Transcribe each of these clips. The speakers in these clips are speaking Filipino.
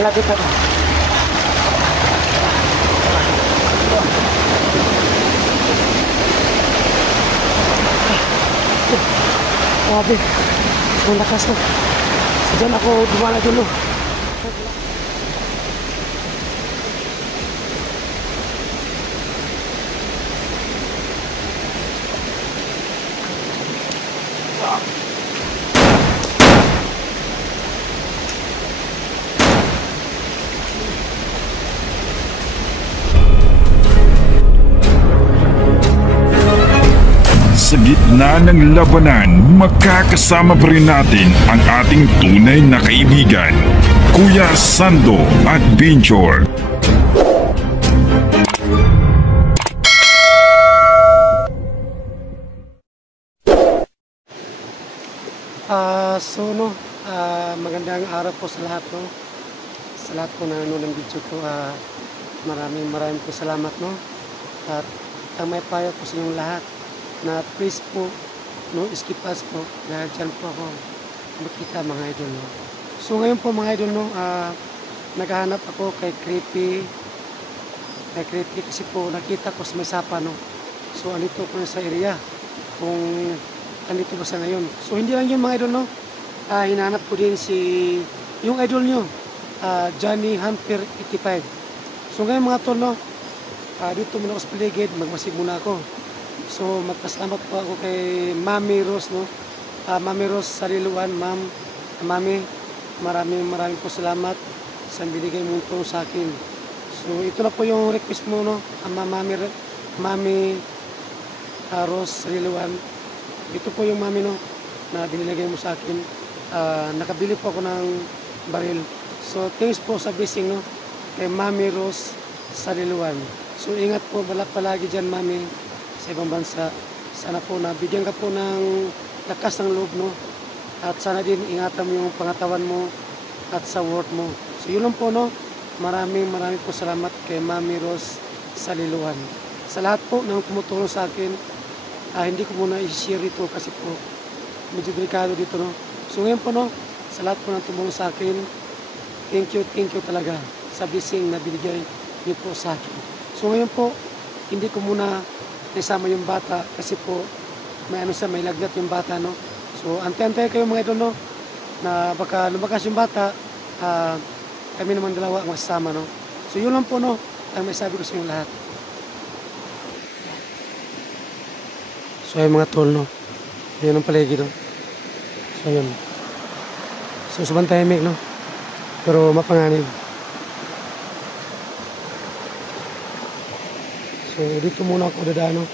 Malapit ako. Grabe. Ang lakas na. So dyan ako dumala dulo. Sa gitna ng labanan, magkakasama pa rin natin ang ating tunay na kaibigan, Kuya Sando at Binjor. Magandang araw po sa lahat, no? Sa lahat po na nanonood ng video ko, maraming po salamat, no? At ang may payo po sa inyong lahat na please po, no, skip us po dahil dyan po ako makita mga idol, no? So ngayon po mga idol, no, naghahanap ako kay Creepy kasi po nakita ko sa may sapa, no? So andito po sa area kung andito ba sa ngayon. So hindi lang yun mga idol, no? Hinahanap ko din yung idol nyo, Johnny Hunter 85. So ngayon mga tol, no, dito muna ako sa paligid, magmasig muna ako. So magpasalamat po ako kay Mami Rose, no? Mami Rose Sariluan, Mami, maraming po salamat sa binigay mo ito sa akin. So ito na po yung request mo, no? Mami Rose Sariluan. Ito po yung Mami, no, na binilagay mo sa akin. Nakabili po ako ng baril. So thanks po sa blessing, no, kay Mami Rose Sariluan. So ingat po palagi dyan, Mami, sa ibang bansa. Sana po na bigyan ka po ng lakas ng loob, no? At sana din ingatan mo yung pangatawan mo at sa work mo. So yun lang po, no? Maraming po salamat kay Mami Rose Sariluan. Sa lahat po ng tumutulong sa akin, hindi ko muna i-share ito kasi po medyo delikado dito, no? So ngayon po, no, sa lahat po ng tumulong sa akin, thank you talaga sa blessing na binigay niyo po sa akin. So ngayon po, hindi ko muna isama yung bata kasi po may lagnat yung bata, no? So antay kayo mga idol, no, na baka lumakas yung bata, kami naman dalawa ang masasama, no? So yun lang po, no, ang may sabi ko sa inyo lahat. So ay mga tol, no, yan ang paligid, no? So yun, so sobrang tahimik, no, pero mapanganib. So dito muna ako dadaan, no?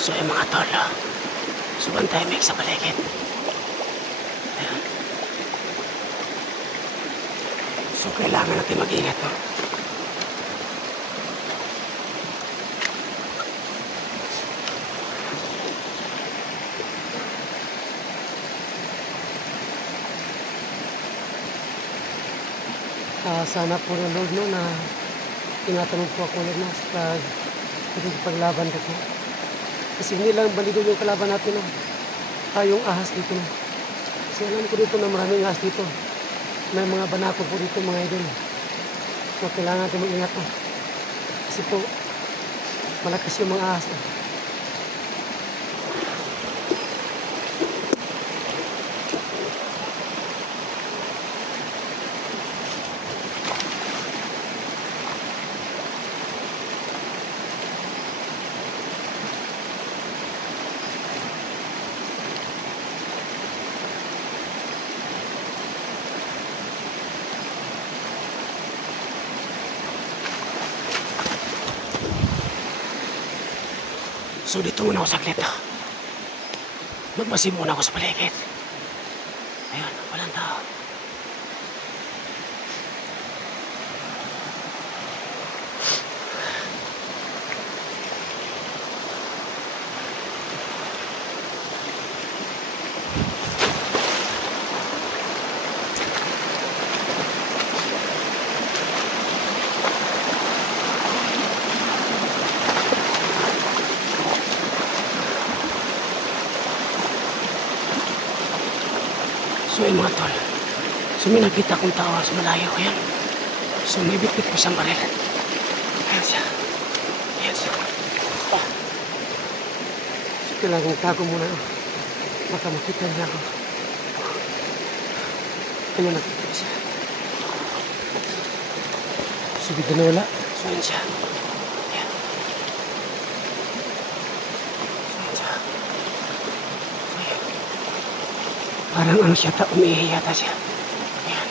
So yung mga tol, sobrang tahimik sa paligid. Ayan. So kailangan natin mag-ingat, no? Sana po ng Lord, no, na tinatanong po ako ulit, no, sa paglaban ko. Kasi hindi lang balido yung kalaban natin, no? Yung ahas dito, no? Kasi alam ko dito na maraming ahas dito. May mga banako po dito, mga idol. So kailangan natin mag-ingat, no? Kasi po malakas yung mga ahas, no? So dito muna ako saglit. Magmasim muna ako sa paligid. Ayan, walang tao. So yun mga tol. So may nakita akong tao sa malayo. Ayan. So may bitbit ko siyang baril. Ayan siya. Ayan siya. Ah. So kailangan tago muna. Baka makita niya ako. Ayan, nakita ko siya. So bigla na wala. So ayan siya. Ayan. Ayan siya. So ayan. Parang ano siya, umiihi yata siya. Ayan.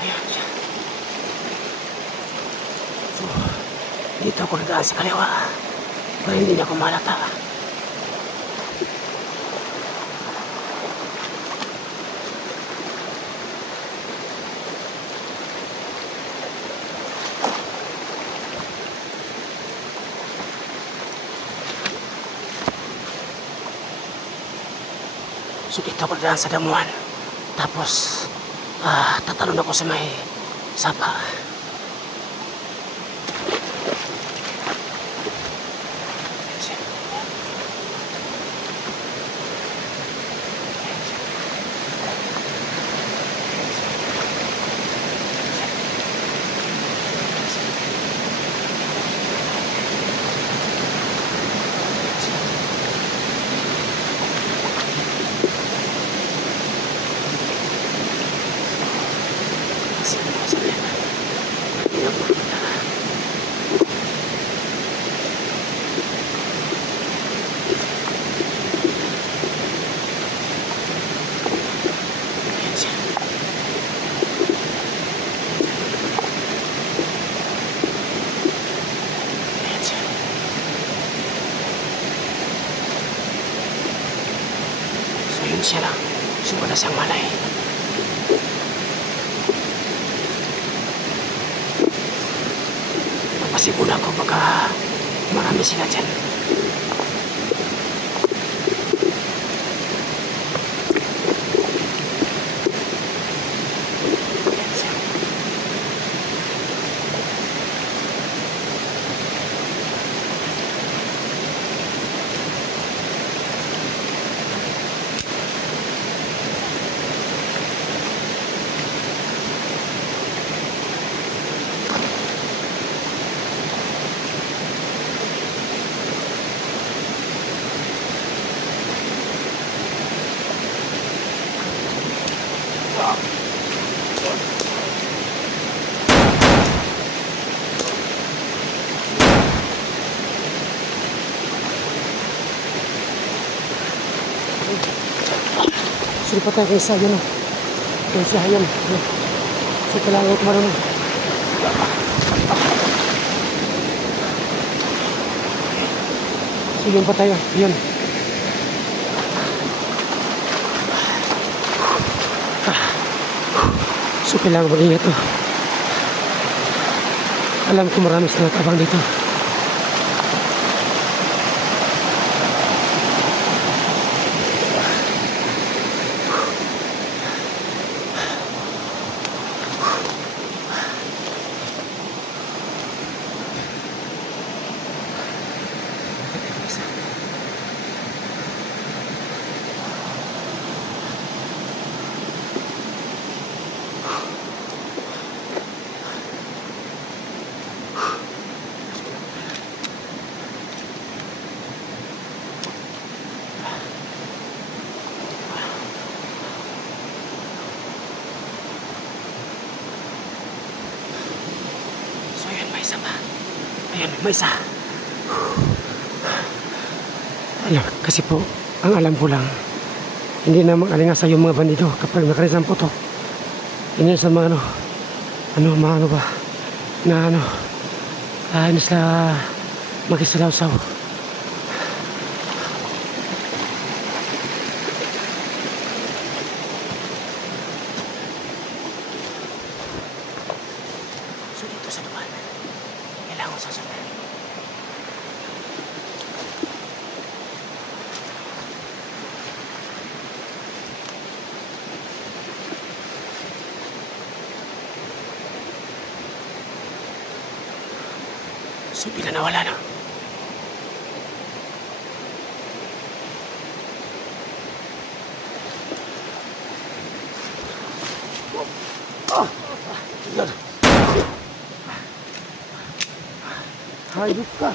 Ayan siya. So, dito ako nadaan sa kaliwa. Para hindi niya ako malata. So dito ako nadaan sa damuhan. Tapos, tatalon ako sa may sapa. Yun siya lang. Suba na siyang malay. Napasipon ako baka marami sila dyan. Suruh patah kayak saya no. Kayak saya no. Setelah aku kemarin. Suruh patah ya, yan. So kailangan mag-ingat to. Alam ko marami sila tabang dito. Isa pa. Ayan, may isa. Alam, kasi po, ang alam ko lang, hindi na mag-alingasa yung mga bandido kapag nakarisan po to. Hindi sa mga ano ba, na hindi sila mag-isalaw-saw. So dito sa depan, kailangan sasundan. So bila nawala na. Yan. Hayop ka.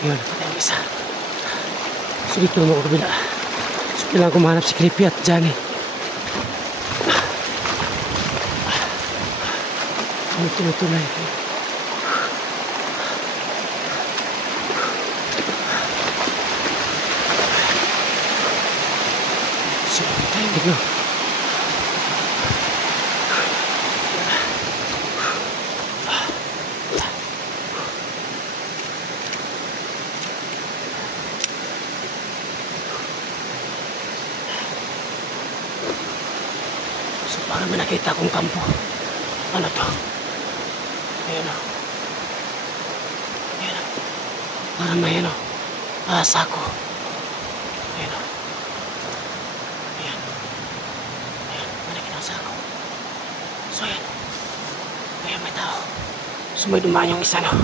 Yun, patay ang isa. Sige, tulong mo ko kabila. So, kailangan ko mahanap si Creepy at Johnny. Ano tinutulay? So, tayo dito. So, parang may nakita akong kampo. Ano to? Ayan o. Ayan o. Parang may ano. Sako. Ayan o. Ayan. Ayan. Manikin ang sako. So, ayan. Ayan, may tao. So, may dumaan yung isa, no?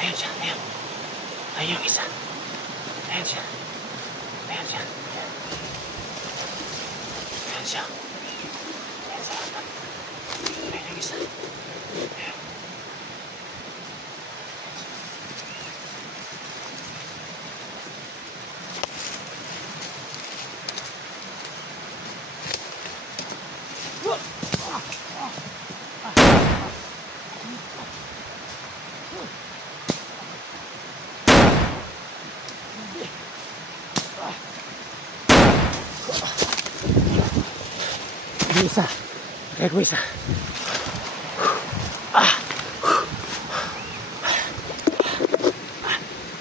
Ayan siya. Ayan. Ayan yung isa. Ayan siya. Ayan siya. Ayan siya. Ayan sa hatan. Ayan yung isa. Ayan. Yung isa. Kaya ko isa.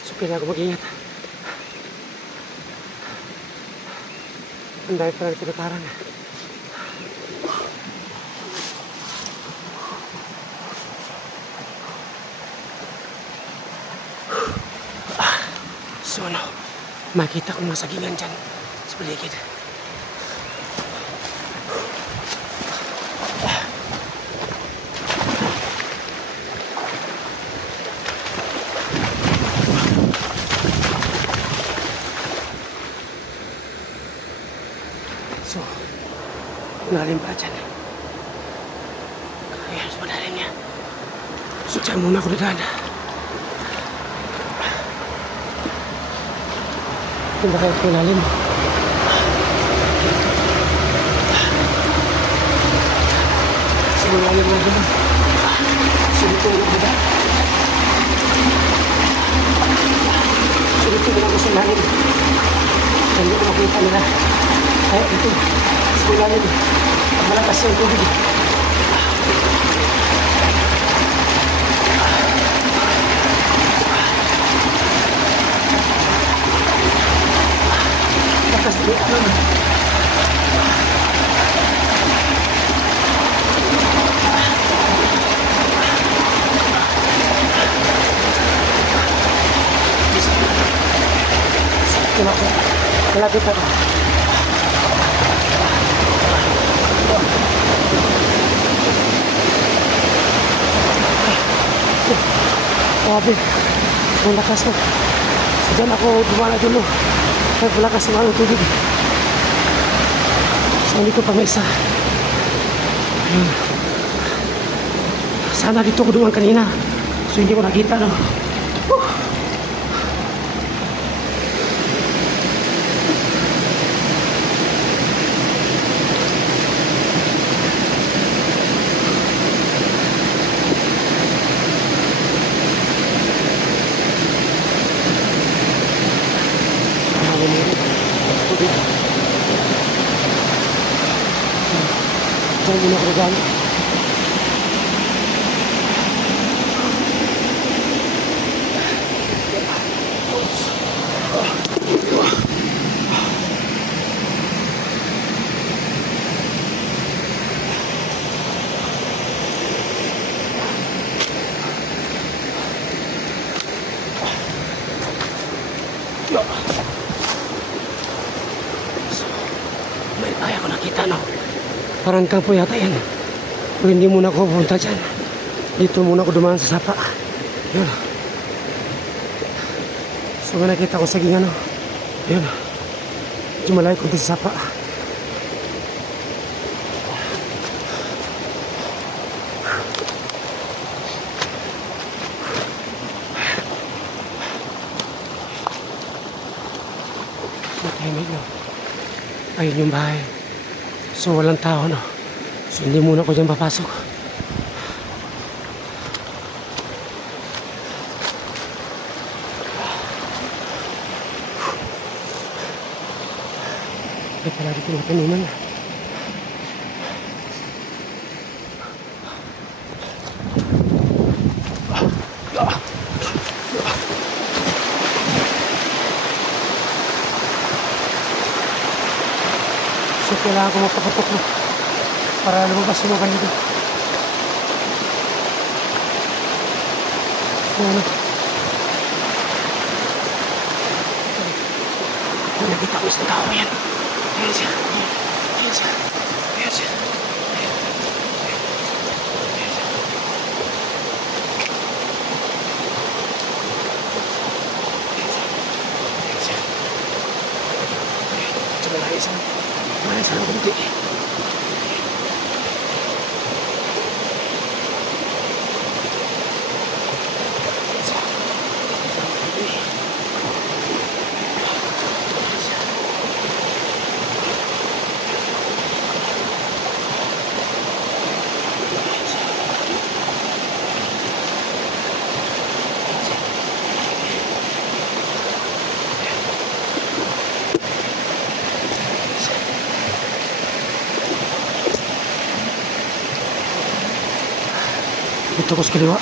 So, kailangan ko mag-ingat. Ang dahil pala pinataran. So, ano? Makita kong masagingan dyan sa paligid. So, lalim pa dyan. Kaya mas madalim niya. So, dyan muna ako dadaan. Kung bakit ko lalim. So, lalim mo dyan. So, dito ulit dadaan. So, dito ulit ako sa lalim. Hindi ko makita nila. Ay, ito. Sa lalim. Malakas yung tubig. Lakas din. Ano? Malapit ako. Grabe. Ang lakas na. So, dyan ako dumana dulo. Kaya malakas naman ang tubig. So, hindi ko pa may isa. Ayun. Sana dito ko dumaan kanina. So, hindi ko nakita, no? Diyan muna ako dyan. So, may kaya ko nakita, no? Parang kampo yata yan. Pero hindi muna ako pupunta dyan. Dito muna ako dumaan sa sapa. Yun. So may nakita ko saging ano. Yun. Medyo malayo konti sa sapa. Matahimik no. Ayun yung bahay. So walang tao no. So hindi muna ako dyan papasok. May pala dito mga taniman. So kailangan ko magpapatok no, para lumabas yung mga kanito. So ano, kung nakita ko isang tao yan. Ayan siya. Ayan siya. Ayan siya. Malayo sana. Malayo sana kunti. Dito ko sa kaliwa.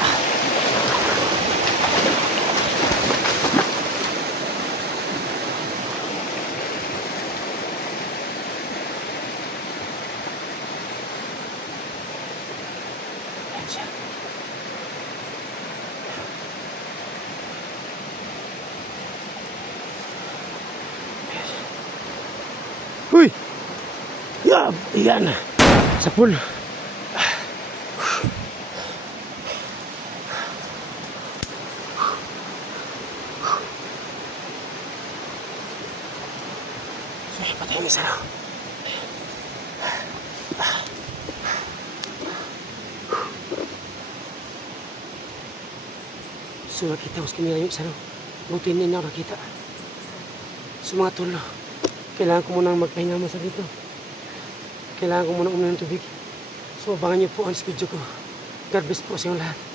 Uy! Yan! Sa pool. Patay ang isa na. So nakita ko sa kanila yung isa na. Buti hindi na ako nakita. So mga tol, kailangan ko munang magpahinga masa dito. Kailangan ko munang uminom ng tubig. So abangan niyo po ang video ko. God bless po sa inyong lahat.